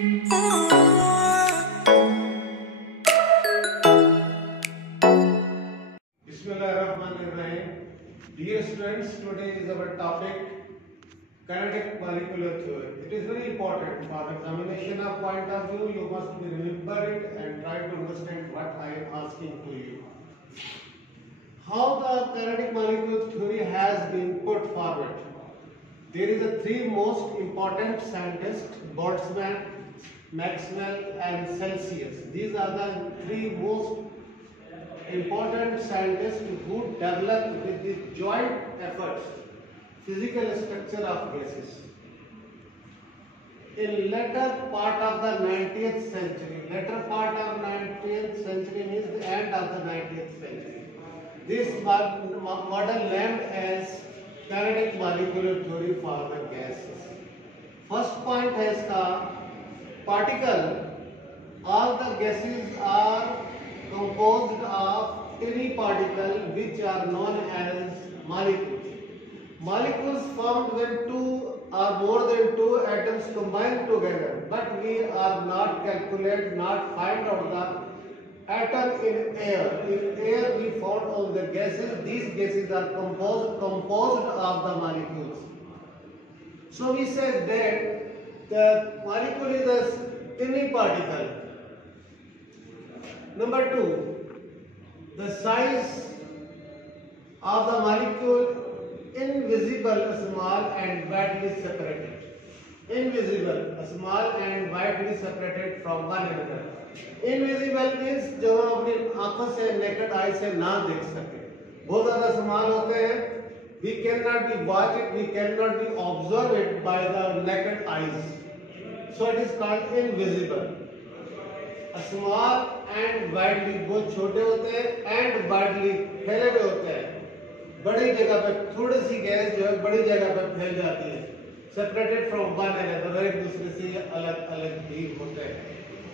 Bismillahirrahmanirrahim. Dear students, today is our topic kinetic molecular theory. It is very important for the examination of point of view. You must remember it and try to understand what I am asking to you. How the kinetic molecular theory has been put forward. There is a three most important scientists: Boltzmann, Maxwell and Celsius. These are the three most important scientists who developed with the joint efforts physical structure of gases. In later part of the 19th century means the end of the 19th century, this model named as kinetic molecular theory for the gases. First point है इसका, particle, all the gases are composed of tiny particles which are known as molecules. Molecules formed when two or more than two atoms combine together, but we are not find out the atom in air. In air we found all the gases. These gases are composed of the molecules. So we said that the molecule is a tiny particle. Number two, the size of the molecule invisible, small and widely separated. Invisible, small and widely separated from one another. Invisible means जो हम अपनी आंखों से naked eye से ना देख सके, बहुत ज़्यादा small होते हैं. We cannot be watch it, we cannot be observe it by the naked eyes. So it is called invisible. Small and widely, बहुत छोटे होते हैं and widely फैले हुए होते हैं. बड़ी जगह पर थोड़ी सी गैस जो है बड़ी जगह पर फैल जाती है. Separated from one another, एक दूसरे से अलग अलग भी होते हैं.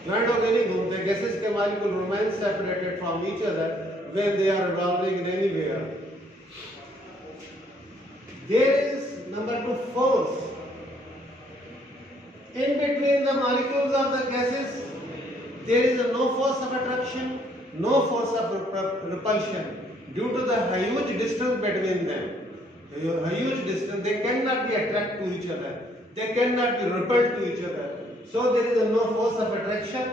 ज्वाइंट होकर नहीं घूमते. Gases के molecule remain separated from each other when they are revolving anywhere. There is number two, force. In between the molecules of the gases, there is no force of attraction, no force of repulsion due to the huge distance between them. Huge distance, they cannot be attracted to each other, they cannot be repelled to each other. So there is no force of attraction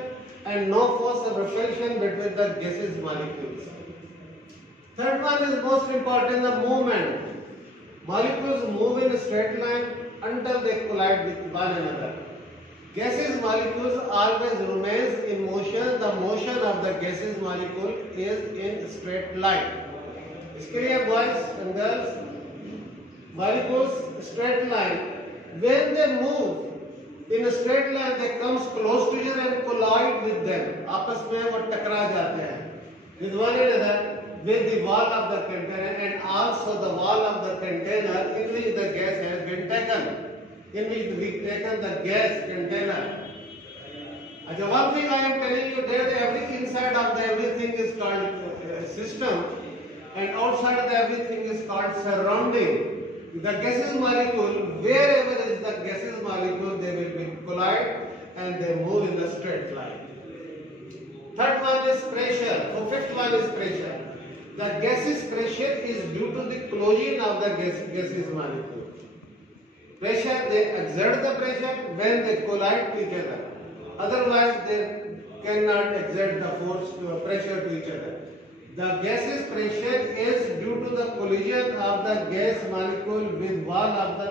and no force of repulsion between the gases molecules. Third one is most important, the movement. Molecules move in a straight line until they collide with one another. Gases molecules always remains in motion. The motion of the gases molecule is in straight line. इसके लिए boys and girls, molecules straight line. When they move in a straight line, they comes close to each other and collide with them. आपस में वो टकरा जाते हैं. With one another, with the wall of the container and also the wall of the container in which the gas has been taken. In which we taken the gas container. The one thing I am telling you that everything inside of the everything is called system, and outside of the everything is called surrounding. The gases molecule, wherever is the gases molecule, they will be collide and they move in a straight line. Third one is pressure. So fifth one is pressure. The gases pressure is due to the collision of the gases molecule. Pressure, they exert the pressure when they collide to each other. Otherwise, they cannot exert the force to pressure to each other. The gases pressure is due to the collision of the gas molecule with wall of the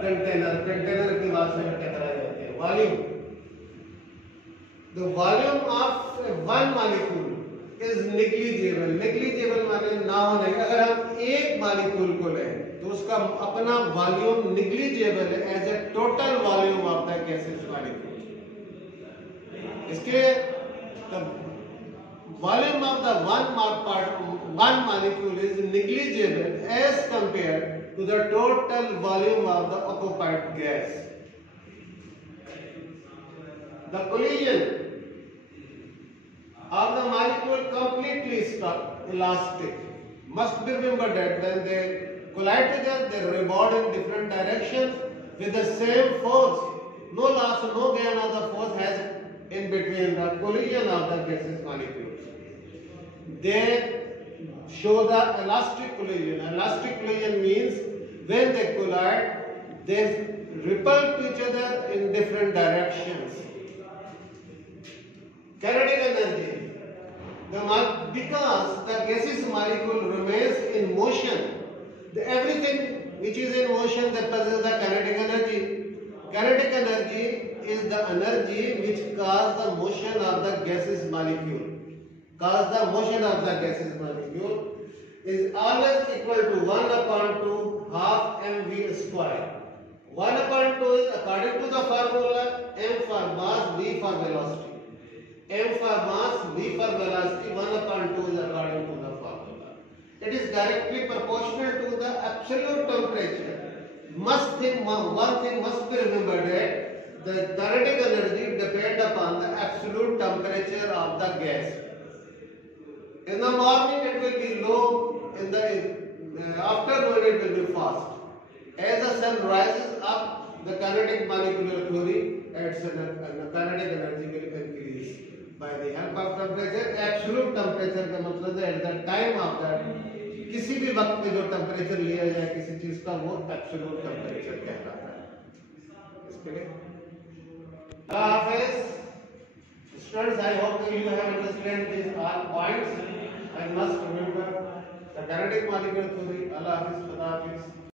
container. Container की wall से टकरा जाते हैं. Volume. The volume of one molecule is negligible. Negligible माने ना होने. अगर हम एक molecule को लें तो उसका अपना वॉल्यूम निग्लिजिबल है as a total volume of the gases molecule. इसके volume of the one molecule is negligible as compared to the total volume of the occupied gas. The collision of the molecule completely elastic. Must be remembered that when they collide together, they revolve in different directions with the same force. no loss, no gain of the force has in between the collision of the gaseous molecules. They show the elastic collision. Elastic collision means when they collide, they repel to each other in different directions. Kinetic energy. Because the gaseous molecule remains in motion, everything which is in motion that possesses the kinetic energy. Kinetic energy is the energy which causes the motion of the gaseous molecule. Cause the motion of the gaseous molecule is always equal to 1 upon 2 half mv square. 1 upon 2 is according to the formula m for mass, v for velocity. M for mass, v for velocity, 1 upon 2 is according to the formula. It is directly proportional to the absolute temperature. One thing must be remembered that the kinetic energy depends upon the absolute temperature of the gas. In the morning it will be low, in the afternoon it will be fast. As the sun rises up, the kinetic molecular theory adds the kinetic energy will increase. By the help of temperature, absolute temperature का मतलब है at the time of that किसी भी वक्त पे जो temperature लिया जाए किसी चीज का वो एब्सोल्यूट टेम्परेचर कहलाता है. इसके लिए students, I hope that you have understood these all points. I must remember the kinetic molecular theory. Allah Hafiz, Khuda Hafiz.